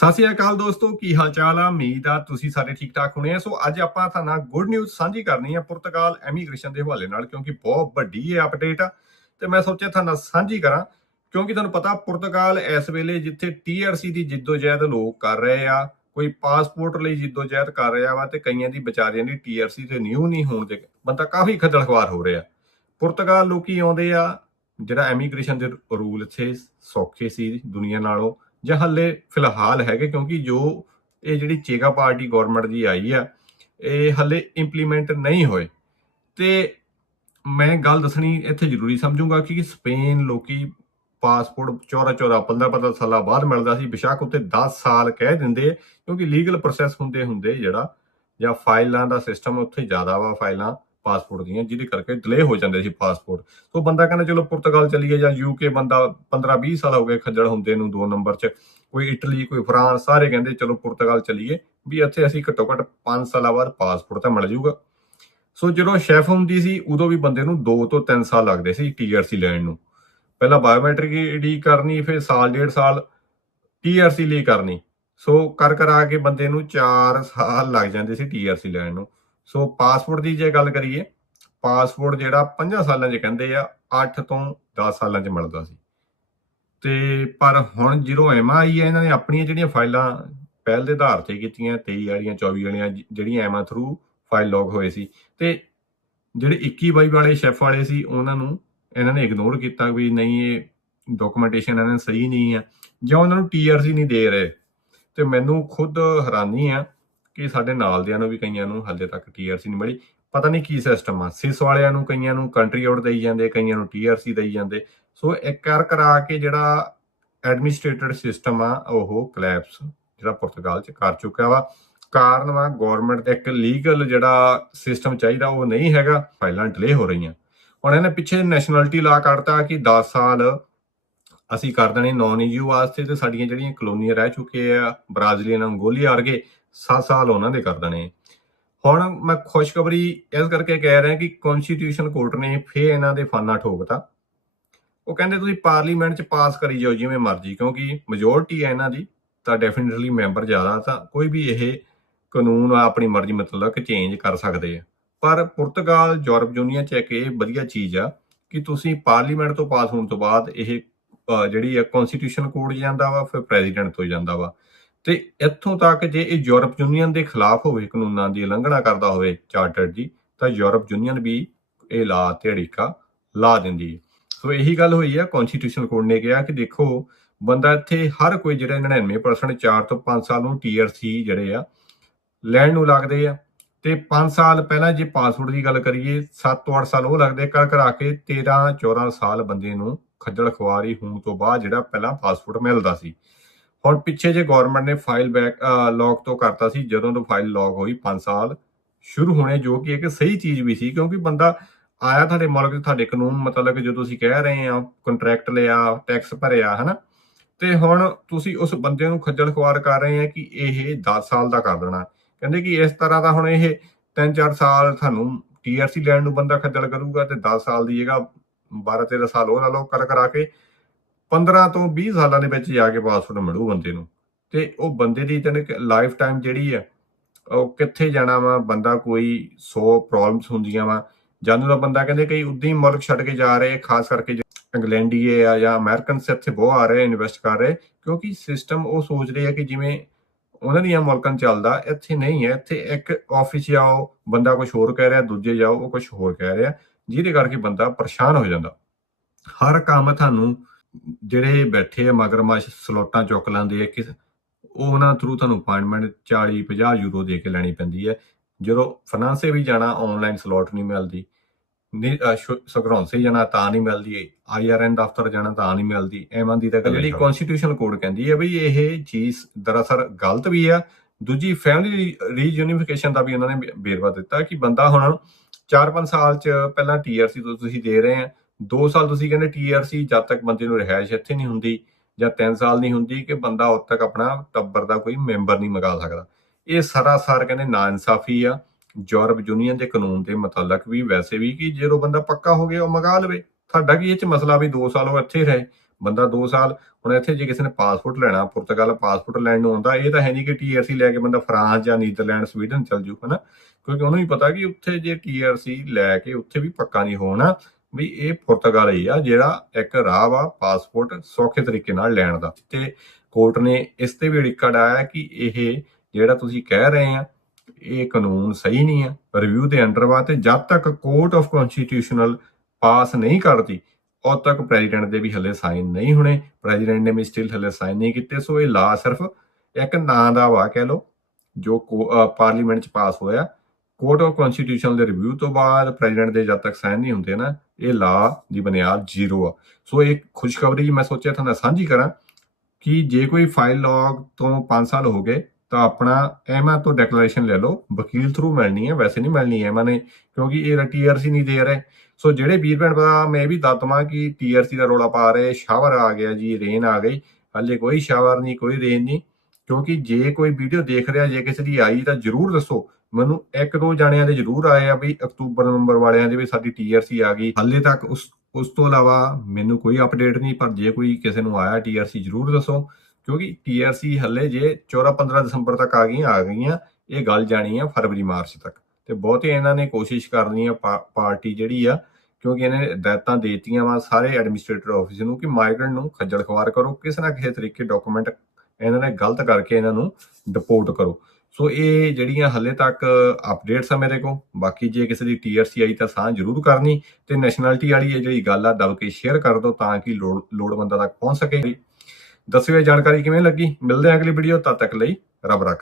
ਸਤਿ ਸ਼੍ਰੀ ਅਕਾਲ ਦੋਸਤੋ, ਕੀ ਹਾਲ ਚਾਲ ਆ। ਉਮੀਦ ਆ ਤੁਸੀਂ ਸਾਰੇ ਠੀਕ ਠਾਕ ਹੋਣੇ ਆ। ਸੋ ਅੱਜ ਆਪਾਂ ਤੁਹਾਡੇ ਨਾਲ ਗੁੱਡ ਨਿਊਜ਼ ਸਾਂਝੀ ਕਰਨੀ ਆ ਪੁਰਤਗਾਲ ਐਮੀਗ੍ਰੇਸ਼ਨ ਦੇ ਹਵਾਲੇ ਨਾਲ, ਕਿਉਂਕਿ ਬਹੁਤ ਵੱਡੀ ਇਹ ਅਪਡੇਟ ਆ ਤੇ ਮੈਂ ਸੋਚਿਆ ਤੁਹਾਡੇ ਨਾਲ ਸਾਂਝੀ ਕਰਾਂ। ਕਿਉਂਕਿ ਤੁਹਾਨੂੰ ਪਤਾ ਪੁਰਤਗਾਲ ਇਸ ਵੇਲੇ ਜਿੱਥੇ TRC ਦੀ ਜਿੱਦੋਜਹਿਦ ਲੋਕ ਕਰ ਰਹੇ ਆ, ਕੋਈ ਪਾਸਪੋਰਟ ਲਈ ਜਿੱਦੋਜਹਿਦ ਕਰ ਰਿਹਾ ਵਾ ਤੇ ਕਈਆਂ ਦੀ ਵਿਚਾਰਿਆਂ ਦੀ TRC ਤੇ ਨਿਊ ਨਹੀਂ ਹੋਣ ਦੇ ਬੰਦਾ ਕਾਫੀ ਖੱਜਲ ਖਵਾਰ ਹੋ ਰਿਹਾ। ਪੁਰਤਗਾਲ ਲੋਕੀ ਆਉਂਦੇ ਆ, ਜਿਹੜਾ ਐਮੀਗ੍ਰੇਸ਼ਨ ਦੇ ਰੂਲ ਇੱਥੇ ਸੌਖੇ ਸੀ ਦੁਨੀਆ ਨਾਲੋਂ, ਜਾਂ ਹੱਲੇ ਫਿਲਹਾਲ ਹੈਗੇ, ਕਿਉਂਕਿ ਜੋ ਇਹ ਜਿਹੜੀ ਚੇਗਾ ਪਾਰਟੀ ਗੌਰਮੈਂਟ ਦੀ ਆਈ ਆ ਇਹ ਹੱਲੇ ਇੰਪਲੀਮੈਂਟ ਨਹੀਂ ਹੋਏ। ਤੇ ਮੈਂ ਗੱਲ ਦੱਸਣੀ ਇੱਥੇ ਜ਼ਰੂਰੀ ਸਮਝੂੰਗਾ ਕਿ ਸਪੇਨ ਲੋਕੀ ਪਾਸਪੋਰਟ 14 15 ਸਾਲਾਂ ਬਾਅਦ ਮਿਲਦਾ ਸੀ, ਬੇਸ਼ੱਕ ਉੱਤੇ 10 ਸਾਲ ਕਹਿ ਦਿੰਦੇ, ਕਿਉਂਕਿ ਲੀਗਲ ਪ੍ਰੋਸੈਸ ਹੁੰਦੇ ਜਿਹੜਾ ਜਾਂ ਫਾਈਲਾਂ ਦਾ ਸਿਸਟਮ ਉੱਥੇ ਜ਼ਿਆਦਾ ਵਾ ਫਾਈਲਾਂ ਪਾਸਪੋਰਟ ਦੀਆਂ, ਜਿਹਦੇ ਕਰਕੇ ਡਿਲੇ ਹੋ ਜਾਂਦੇ ਸੀ ਪਾਸਪੋਰਟ। ਸੋ ਬੰਦਾ ਕਹਿੰਦਾ ਚਲੋ ਪੁਰਤਗਾਲ ਚਲੀਏ, ਜਾਂ UK ਬੰਦਾ 15-20 ਸਾਲ ਹੋ ਗਏ ਖੱਜਲ ਹੁੰਦੇ ਨੂੰ 2 ਨੰਬਰ 'ਚ, ਕੋਈ ਇਟਲੀ ਕੋਈ ਫਰਾਂਸ, ਸਾਰੇ ਕਹਿੰਦੇ ਚਲੋ ਪੁਰਤਗਾਲ ਚਲੀਏ ਵੀ ਇੱਥੇ ਅਸੀਂ ਘੱਟੋ ਘੱਟ 5 ਸਾਲਾਂ ਬਾਅਦ ਪਾਸਪੋਰਟ ਤਾਂ ਮਿਲ ਜਾਊਗਾ। ਸੋ ਜਦੋਂ ਸ਼ੈਫ ਹੁੰਦੀ ਸੀ ਉਦੋਂ ਵੀ ਬੰਦੇ ਨੂੰ 2 ਤੋਂ 3 ਸਾਲ ਲੱਗਦੇ ਸੀ TRC ਲੈਣ ਨੂੰ। ਪਹਿਲਾਂ ਬਾਇਓਮੈਟ੍ਰਿਕ ਈਡੀ ਕਰਨੀ, ਫਿਰ ਸਾਲ 1.5 ਸਾਲ TRC ਲਈ ਕਰਨੀ। ਸੋ ਕਰ ਆ ਕੇ ਬੰਦੇ ਨੂੰ 4 ਸਾਲ ਲੱਗ ਜਾਂਦੇ ਸੀ TRC ਲੈਣ ਨੂੰ। ਸੋ ਪਾਸਪੋਰਟ ਦੀ ਜੇ ਗੱਲ ਕਰੀਏ, ਪਾਸਪੋਰਟ ਜਿਹੜਾ 5 ਸਾਲਾਂ 'ਚ ਕਹਿੰਦੇ ਆ 8 ਤੋਂ 10 ਸਾਲਾਂ 'ਚ ਮਿਲਦਾ ਸੀ। ਤੇ ਪਰ ਹੁਣ ਜਦੋਂ ਐਮਾ ਆਈ ਹੈ, ਇਹਨਾਂ ਨੇ ਆਪਣੀਆਂ ਜਿਹੜੀਆਂ ਫਾਈਲਾਂ ਪਹਿਲ ਦੇ ਆਧਾਰ ਤੇ ਕੀਤੀਆਂ, 23 ਵਾਲੀਆਂ 24 ਵਾਲੀਆਂ ਜਿਹੜੀਆਂ ਐਮਾ ਥਰੂ ਫਾਈਲ ਲੌਗ ਹੋਏ ਸੀ, ਤੇ ਜਿਹੜੇ 21-22 ਵਾਲੇ ਸ਼ੈਫ ਵਾਲੇ ਸੀ ਉਹਨਾਂ ਨੂੰ ਇਹਨਾਂ ਨੇ ਇਗਨੋਰ ਕੀਤਾ ਵੀ ਨਹੀਂ ਇਹ ਡਾਕੂਮੈਂਟੇਸ਼ਨ ਇਹਨਾਂ ਨੇ ਸਹੀ ਨਹੀਂ ਆ, ਜਾਂ ਉਹਨਾਂ ਨੂੰ TRC ਨਹੀਂ ਦੇ ਰਹੇ। ਤੇ ਮੈਨੂੰ ਖੁਦ ਹੈਰਾਨੀ ਆ ਕਿ ਸਾਡੇ ਨਾਲ ਦਿਆਂ ਨੂੰ ਵੀ ਕਈਆਂ ਨੂੰ ਹਾਲੇ ਤੱਕ TRC ਨਹੀਂ ਮਿਲੀ। ਪਤਾ ਨਹੀਂ ਕੀ ਸਿਸਟਮ ਆ। ਸਿਸ ਵਾਲਿਆਂ ਨੂੰ ਕਈਆਂ ਨੂੰ ਕੰਟਰੀ ਆਊਟ ਦੇਈ ਜਾਂਦੇ, ਕਈਆਂ ਨੂੰ TRC ਦੇਈ ਜਾਂਦੇ। ਸੋ ਇੱਕ ਕਰਾ ਕੇ ਜਿਹੜਾ ਐਡਮਿਨਿਸਟ੍ਰੇਟਡ ਸਿਸਟਮ ਆ ਉਹ ਕਲੈਪਸ ਜਿਹੜਾ ਪੁਰਤਗਾਲ 'ਚ ਕਰ ਚੁੱਕਿਆ ਵਾ। ਕਾਰਨ ਵਾ ਗੌਰਮੈਂਟ ਦਾ ਇੱਕ ਲੀਗਲ ਜਿਹੜਾ ਸਿਸਟਮ ਚਾਹੀਦਾ ਉਹ ਨਹੀਂ ਹੈਗਾ, ਫਾਈਲਾਂ ਡਿਲੇ ਹੋ ਰਹੀਆਂ। ਹੁਣ ਇਹਨੇ ਪਿੱਛੇ ਨੈਸ਼ਨੈਲਿਟੀ ਲਾ ਕੱਢਤਾ ਕਿ 10 ਸਾਲ ਅਸੀਂ ਕਰ ਦੇਣੇ ਨੌਨ EU ਵਾਸਤੇ, ਤੇ ਸਾਡੀਆਂ ਜਿਹੜੀਆਂ ਕਲੋਨੀਆਂ ਰਹਿ ਚੁੱਕੇ ਆ ਬ੍ਰਾਜ਼ੀਲੀਅਨ, ਅੰਗੋਲੀਆ ਵਰਗੇ 7 ਸਾਲ ਉਹਨਾਂ ਦੇ ਕਰ ਦੇਣੇ। ਹੁਣ ਮੈਂ ਖੁਸ਼ਖਬਰੀ ਇਸ ਕਰਕੇ ਕਹਿ ਰਿਹਾ ਕਿ ਕੌਂਸਟੀਟਿਊਸ਼ਨ ਕੋਰਟ ਨੇ ਫੇਰ ਇਹਨਾਂ ਦੇ ਫਾਨਾ ਠੋਕਤਾ। ਉਹ ਕਹਿੰਦੇ ਤੁਸੀਂ ਪਾਰਲੀਮੈਂਟ 'ਚ ਪਾਸ ਕਰੀ ਜਾਓ ਜਿਵੇਂ ਮਰਜ਼ੀ, ਕਿਉਂਕਿ ਮੈਜੋਰਟੀ ਹੈ ਇਹਨਾਂ ਦੀ, ਤਾਂ ਡੈਫੀਨਿਟਲੀ ਮੈਂਬਰ ਜ਼ਿਆਦਾ, ਤਾਂ ਕੋਈ ਵੀ ਇਹ ਕਾਨੂੰਨ ਆਪਣੀ ਮਰਜ਼ੀ ਮਤਲਬ ਚੇਂਜ ਕਰ ਸਕਦੇ ਆ। ਪਰ ਪੁਰਤਗਾਲ ਯੂਰਪ ਯੂਨੀਅਨ 'ਚ ਇੱਕ ਇਹ ਵਧੀਆ ਚੀਜ਼ ਆ ਕਿ ਤੁਸੀਂ ਪਾਰਲੀਮੈਂਟ ਤੋਂ ਪਾਸ ਹੋਣ ਤੋਂ ਬਾਅਦ ਇਹ ਜਿਹੜੀ ਆ ਕੌਂਸਟੀਟਿਊਸ਼ਨ ਕੋਰਟ ਜਾਂਦਾ ਵਾ, ਫਿਰ ਪ੍ਰੈਜ਼ੀਡੈਂਟ ਤੋਂ ਜਾਂਦਾ ਵਾ। ਤੇ ਇੱਥੋਂ ਤੱਕ ਜੇ ਇਹ ਯੂਰਪ ਯੂਨੀਅਨ ਦੇ ਖਿਲਾਫ ਹੋਵੇ, ਕਾਨੂੰਨਾਂ ਦੀ ਉਲੰਘਣਾ ਕਰਦਾ ਹੋਵੇ ਚਾਰਟਰ ਦੀ, ਤਾਂ ਯੂਰਪ ਯੂਨੀਅਨ ਵੀ ਇਹ ਲਾ ਤੇ ਅੜਿੱਕਾ ਲਾ ਦਿੰਦੀ ਹੈ। ਸੋ ਇਹੀ ਗੱਲ ਹੋਈ ਆ। ਕੌਂਸਟੀਟਿਊਸ਼ਨ ਕੋਰਟ ਨੇ ਕਿਹਾ ਕਿ ਦੇਖੋ ਬੰਦਾ ਇੱਥੇ ਹਰ ਕੋਈ ਜਿਹੜਾ 99% 4 ਤੋਂ 5 ਸਾਲ ਨੂੰ TRC ਜਿਹੜੇ ਆ ਲੈਣ ਨੂੰ ਲੱਗਦੇ ਆ, ਤੇ 5 ਸਾਲ ਪਹਿਲਾਂ ਜੇ ਪਾਸਪੋਰਟ ਦੀ ਗੱਲ ਕਰੀਏ 7 ਤੋਂ 8 ਸਾਲ ਉਹ ਲੱਗਦੇ, ਕਰ ਕੇ 13-14 ਸਾਲ ਬੰਦੇ ਨੂੰ ਖੱਜਲ ਖੁਆਰੀ ਹੋਣ ਤੋਂ ਬਾਅਦ ਜਿਹੜਾ ਪਹਿਲਾਂ ਪਾਸਪੋਰਟ ਮਿਲਦਾ ਸੀ। ਹੁਣ ਪਿੱਛੇ ਜੇ ਗਵਰਨਮੈਂਟ ਨੇ ਫਾਈਲ ਬੈਕ ਲੌਕ ਤੋਂ ਕਰਤਾ ਸੀ, ਜਦੋਂ ਤੋਂ ਫਾਈਲ ਲੌਕ ਹੋਈ 5 ਸਾਲ ਸ਼ੁਰੂ ਹੋਣੇ, ਜੋ ਕਿ ਇੱਕ ਸਹੀ ਚੀਜ਼ ਵੀ ਸੀ, ਕਿਉਂਕਿ ਬੰਦਾ ਆਇਆ ਤੁਹਾਡੇ ਮੁਲਕ 'ਚ, ਤੁਹਾਡੇ ਕਾਨੂੰਨ ਮਤਲਬ ਕਿ ਜੋ ਤੁਸੀਂ ਕਹਿ ਰਹੇ ਆ ਕੰਟਰੈਕਟ ਲਿਆ, ਟੈਕਸ ਭਰਿਆ, ਹਨਾ, ਤੇ ਹੁਣ ਤੁਸੀਂ ਉਸ ਬੰਦੇ ਨੂੰ ਖੱਜਲ ਖੁਆਰ ਕਰ ਰਹੇ ਆ ਕਿ ਇਹ 10 ਸਾਲ ਦਾ ਕਰ ਦੇਣਾ। ਕਹਿੰਦੇ ਕਿ ਇਸ ਤਰ੍ਹਾਂ ਦਾ ਹੁਣ ਇਹ 3-4 ਸਾਲ ਤੁਹਾਨੂੰ TRC ਲੈਣ ਨੂੰ ਬੰਦਾ ਖੱਜਲ ਕਰੂਗਾ, ਤੇ 10 ਸਾਲ ਦੀ ਜਗ੍ਹਾ 12-13 ਸਾਲ ਉਹ ਲਾ ਲਓ, ਕਰਾ ਕੇ 15 ਤੋਂ 20 ਸਾਲਾਂ ਦੇ ਵਿੱਚ ਜਾ ਕੇ ਪਾਸਪੋਰਟ ਮਿਲੂ ਬੰਦੇ ਨੂੰ। ਤੇ ਉਹ ਬੰਦੇ ਦੀ ਲਾਈਫ ਟਾਈਮ ਜਿਹੜੀ ਆ ਉਹ ਕਿੱਥੇ ਜਾਣਾ ਵਾ ਬੰਦਾ, ਕੋਈ 100 ਪ੍ਰੋਬਲਮਸ ਹੁੰਦੀਆਂ ਵਾ। ਜਾਨੂੰ ਦਾ ਬੰਦਾ ਕਹਿੰਦੇ ਕਈ ਉਦਾਂ ਹੀ ਮੁਲਕ ਛੱਡ ਕੇ ਜਾ ਰਹੇ, ਖਾਸ ਕਰਕੇ ਇੰਗਲੈਂਡੀਏ ਆ ਜਾਂ ਅਮਰੀਕਨਸ ਇੱਥੇ ਬਹੁਤ ਆ ਰਹੇ, ਇਨਵੈਸਟ ਕਰ ਰਹੇ, ਕਿਉਂਕਿ ਸਿਸਟਮ ਉਹ ਸੋਚ ਰਹੇ ਆ ਕਿ ਜਿਵੇਂ ਉਹਨਾਂ ਦੀਆਂ ਮੁਲਕਾਂ ਚੱਲਦਾ, ਇੱਥੇ ਨਹੀਂ ਹੈ। ਇੱਥੇ ਇੱਕ ਆਫਿਸ ਜਾਓ ਬੰਦਾ ਕੁਝ ਹੋਰ ਕਹਿ ਰਿਹਾ, ਦੂਜੇ ਜਾਓ ਉਹ ਕੁਝ ਹੋਰ ਕਹਿ ਰਿਹਾ, ਜਿਹਦੇ ਕਰਕੇ ਬੰਦਾ ਪਰੇਸ਼ਾਨ ਹੋ ਜਾਂਦਾ। ਹਰ ਕੰਮ ਤੁਹਾਨੂੰ ਜਿਹੜੇ ਬੈਠੇ ਆ ਮਗਰਮੱਛ ਸਲੋਟਾਂ ਚੁੱਕ ਲੈਂਦੇ ਆ ਕਿ ਉਹਨਾਂ ਥਰੂ ਤੁਹਾਨੂੰ ਅਪਾਇੰਟਮੈਂਟ 40-50 ਯੂਰੋ ਦੇ ਕੇ ਲੈਣੀ ਪੈਂਦੀ ਹੈ। ਜਦੋਂ ਫਾਈਨਾਂਸੇ ਵੀ ਜਾਣਾ ਆਨਲਾਈਨ ਸਲੋਟ ਨਹੀਂ ਮਿਲਦੀ, ਸਗਰੌਂਸੇ ਜਾਣਾ ਤਾਂ ਨਹੀਂ ਮਿਲਦੀ, IRN ਦਫ਼ਤਰ ਜਾਣਾ ਤਾਂ ਨਹੀਂ ਮਿਲਦੀ। ਐਵੇਂ ਦੀ ਤਾਂ ਜਿਹੜੀ ਕੌਂਸਟੀਟਿਊਸ਼ਨ ਕੋਡ ਕਹਿੰਦੀ ਹੈ ਵੀ ਇਹ ਚੀਜ਼ ਦਰਅਸਲ ਗਲਤ ਵੀ ਆ। ਦੂਜੀ ਫੈਮਿਲੀ ਰੀਯੂਨੀਫਿਕੇਸ਼ਨ ਦਾ ਵੀ ਉਹਨਾਂ ਨੇ ਵੇਰਵਾ ਦਿੱਤਾ ਕਿ ਬੰਦਾ ਹੁਣ 4-5 ਸਾਲ 'ਚ ਪਹਿਲਾਂ TRC ਤੋਂ ਤੁਸੀਂ ਦੇ ਰਹੇ ਆ, 2 ਸਾਲ ਤੁਸੀਂ ਕਹਿੰਦੇ TRC ਜਦ ਤੱਕ ਬੰਦੇ ਨੂੰ ਰਿਹਾਇਸ਼ ਇੱਥੇ ਨਹੀਂ ਹੁੰਦੀ, ਜਾਂ 3 ਸਾਲ ਨਹੀਂ ਹੁੰਦੀ ਕਿ ਬੰਦਾ ਉਦ ਤੱਕ ਆਪਣਾ ਟੱਬਰ ਦਾ ਕੋਈ ਮੈਂਬਰ ਨਹੀਂ ਮੰਗਾ ਸਕਦਾ। ਇਹ ਸਰਾਸਰ ਕਹਿੰਦੇ ਨਾ ਇਨਸਾਫੀ ਆ ਯੂਰਪ ਯੂਨੀਅਨ ਦੇ ਕਾਨੂੰਨ ਦੇ ਮੁਤਾਲਕ ਵੀ, ਵੈਸੇ ਵੀ, ਕਿ ਜਦੋਂ ਬੰਦਾ ਪੱਕਾ ਹੋ ਗਿਆ ਉਹ ਮੰਗਾ ਲਵੇ। ਤੁਹਾਡਾ ਕੀ ਇਹ 'ਚ ਮਸਲਾ ਵੀ 2 ਸਾਲ ਉਹ ਇੱਥੇ ਰਹੇ, ਬੰਦਾ 2 ਸਾਲ ਹੁਣ ਇੱਥੇ ਜੇ ਕਿਸੇ ਨੇ ਪਾਸਪੋਰਟ ਲੈਣਾ, ਪੁਰਤਗਾਲ ਪਾਸਪੋਰਟ ਲੈਣ ਨੂੰ ਆਉਂਦਾ, ਇਹ ਤਾਂ ਹੈ ਨਹੀਂ ਕਿ TRC ਲੈ ਕੇ ਬੰਦਾ ਫਰਾਂਸ ਜਾਂ ਨੀਦਰਲੈਂਡ ਸਵੀਡਨ ਚੱਲ ਜੂ, ਹਨਾ। ਕਿਉਂਕਿ ਉਹਨੂੰ ਵੀ ਪਤਾ ਕਿ ਉੱਥੇ ਜੇ TRC ਲੈ ਕੇ ਉੱਥੇ ਵੀ ਪੱਕਾ ਨਹੀਂ ਹੋਣਾ ਵੀ ਇਹ ਪੁਰਤਗਾਲ ਹੀ ਆ ਜਿਹੜਾ ਇੱਕ ਰਾਹ ਵਾ ਪਾਸਪੋਰਟ ਸੌਖੇ ਤਰੀਕੇ ਨਾਲ ਲੈਣ ਦਾ। ਤੇ ਕੋਰਟ ਨੇ ਇਸ ਤੇ ਵੀ ਅੜਿੱਕਾ ਡਾਇਆ ਕਿ ਇਹ ਜਿਹੜਾ ਤੁਸੀਂ ਕਹਿ ਰਹੇ ਆ ਇਹ ਕਾਨੂੰਨ ਸਹੀ ਨਹੀਂ ਆ, ਰਿਵਿਊ ਦੇ ਅੰਡਰ ਵਾ, ਤੇ ਜਦ ਤੱਕ ਕੋਰਟ ਆਫ ਕਨਸਟੀਟਿਊਸ਼ਨਲ ਪਾਸ ਨਹੀਂ ਕਰਦੀ ਉਦ ਤੱਕ ਪ੍ਰੈਜ਼ੀਡੈਂਟ ਦੇ ਵੀ ਹਲੇ ਸਾਈਨ ਨਹੀਂ ਹੋਣੇ, ਪ੍ਰੈਜ਼ੀਡੈਂਟ ਨੇ ਵੀ ਸਟਿਲ ਹਲੇ ਸਾਈਨ ਨਹੀਂ ਕੀਤੇ। ਸੋ ਇਹ ਲਾ ਸਿਰਫ ਇੱਕ ਨਾਂ ਦਾ ਵਾ ਕਹਿ ਲਓ, ਜੋ ਪਾਰਲੀਮੈਂਟ ਚ ਪਾਸ ਹੋਇਆ। ਕੋਰਟ ਆਫ ਕਨਸਟੀਟਿਊਸ਼ਨ ਦੇ ਰਿਵਿਊ ਤੋਂ ਬਾਅਦ ਪ੍ਰੈਜ਼ੀਡੈਂਟ ਦੇ ਜਦ ਤੱਕ ਸਾਈਨ ਨਹੀਂ ਹੁੰਦੇ ਨਾ, ਇਹ ਲਾ ਦੀ ਬੁਨਿਆਦ 0 ਆ। ਸੋ ਇਹ ਖੁਸ਼ਖਬਰੀ ਮੈਂ ਸੋਚਿਆ ਤੁਹਾਨੂੰ ਸਾਂਝੀ ਕਰਾਂ ਕਿ ਜੇ ਕੋਈ ਫਾਈਲ ਲੌਗ ਤੋਂ 5 ਸਾਲ ਹੋ ਗਏ ਤਾਂ ਆਪਣਾ ਐਮਾ ਤੋਂ ਡੈਕਲੇਰੇਸ਼ਨ ਲੈ ਲਓ, ਵਕੀਲ ਥਰੂ ਮਿਲਣੀ ਹੈ, ਵੈਸੇ ਨਹੀਂ ਮਿਲਣੀ ਐਮਾ ਨੇ, ਕਿਉਂਕਿ ਇਹ TRC ਨਹੀਂ ਦੇ ਰਹੇ। ਸੋ ਜਿਹੜੇ ਵੀਰ ਭੈਣ ਭਰਾ ਮੈਂ ਵੀ ਦੱਸ ਦਵਾਂ ਕਿ TRC ਦਾ ਰੌਲਾ ਪਾ ਰਹੇ, ਸ਼ਾਵਰ ਆ ਗਿਆ ਜੀ, ਰੇਨ ਆ ਗਈ, ਹਾਲੇ ਕੋਈ ਸ਼ਾਵਰ ਨਹੀਂ, ਕੋਈ ਰੇਨ ਨਹੀਂ। ਕਿਉਂਕਿ ਜੇ ਕੋਈ ਵੀਡੀਓ ਦੇਖ ਰਿਹਾ, ਜੇ ਕਿਸੇ ਦੀ ਆਈ ਤਾਂ ਜ਼ਰੂਰ ਦੱਸੋ ਮੈਨੂੰ। 1-2 ਜਾਣਿਆਂ ਦੇ ਜ਼ਰੂਰ ਆਏ ਆ ਵੀ ਅਕਤੂਬਰ ਨਵੰਬਰ ਵਾਲਿਆਂ ਦੇ ਵੀ ਸਾਡੀ TRC ਆ ਗਈ, ਹਾਲੇ ਤੱਕ ਉਸ ਤੋਂ ਇਲਾਵਾ ਮੈਨੂੰ ਕੋਈ ਅਪਡੇਟ ਨਹੀਂ। ਪਰ ਜੇ ਕੋਈ ਕਿਸੇ ਨੂੰ ਆਇਆ TRC ਜ਼ਰੂਰ ਦੱਸੋ, ਕਿਉਂਕਿ TRC ਹਲੇ ਜੇ 14-15 ਦਸੰਬਰ ਤੱਕ ਆ ਗਈਆਂ, ਇਹ ਗੱਲ ਜਾਣੀ ਆ ਫਰਵਰੀ ਮਾਰਚ ਤੱਕ। ਤੇ ਬਹੁਤੇ ਇਹਨਾਂ ਨੇ ਕੋਸ਼ਿਸ਼ ਕਰਨੀ ਆ ਪਾਰਟੀ ਜਿਹੜੀ ਆ, ਕਿਉਂਕਿ ਇਹਨੇ ਹਦਾਇਤਾਂ ਦੇਤੀਆਂ ਵਾ ਸਾਰੇ ਐਡਮਿਨਿਸਟ੍ਰੇਟਰ ਆਫਿਸ ਨੂੰ ਕਿ ਮਾਈਗ੍ਰੈਂਟ ਨੂੰ ਖੱਜਲ ਖਵਾਰ ਕਰੋ, ਕਿਸੇ ਨਾ ਕਿਸੇ ਤਰੀਕੇ ਡਾਕੂਮੈਂਟ ਇਹਨਾਂ ਨੇ ਗਲਤ ਕਰਕੇ ਇਹਨਾਂ ਨੂੰ ਡਿਪੋਰਟ ਕਰੋ। ਸੋ ਇਹ ਜਿਹੜੀਆਂ ਹਲੇ ਤੱਕ ਅਪਡੇਟਸ ਆ ਮੇਰੇ ਕੋਲ। ਬਾਕੀ ਜੇ ਕਿਸੇ ਦੀ TRC ਆਈ ਤਾਂ ਸਾਂਝ ਜ਼ਰੂਰ ਕਰਨੀ, ਤੇ ਨੈਸ਼ਨੈਲਿਟੀ ਵਾਲੀ ਇਹ ਜਿਹੜੀ ਗੱਲ ਆ ਦਬ ਕੇ ਸ਼ੇਅਰ ਕਰ ਦਿਓ ਤਾਂ ਕਿ ਲੋੜਵੰਦਾਂ ਤੱਕ ਪਹੁੰਚ ਸਕੇ। ਦੱਸਿਓ ਇਹ ਜਾਣਕਾਰੀ ਕਿਵੇਂ ਲੱਗੀ। ਮਿਲਦੇ ਹਾਂ ਅਗਲੀ ਵੀਡੀਓ, ਤਦ ਤੱਕ ਲਈ ਰੱਬ ਰੱਖ।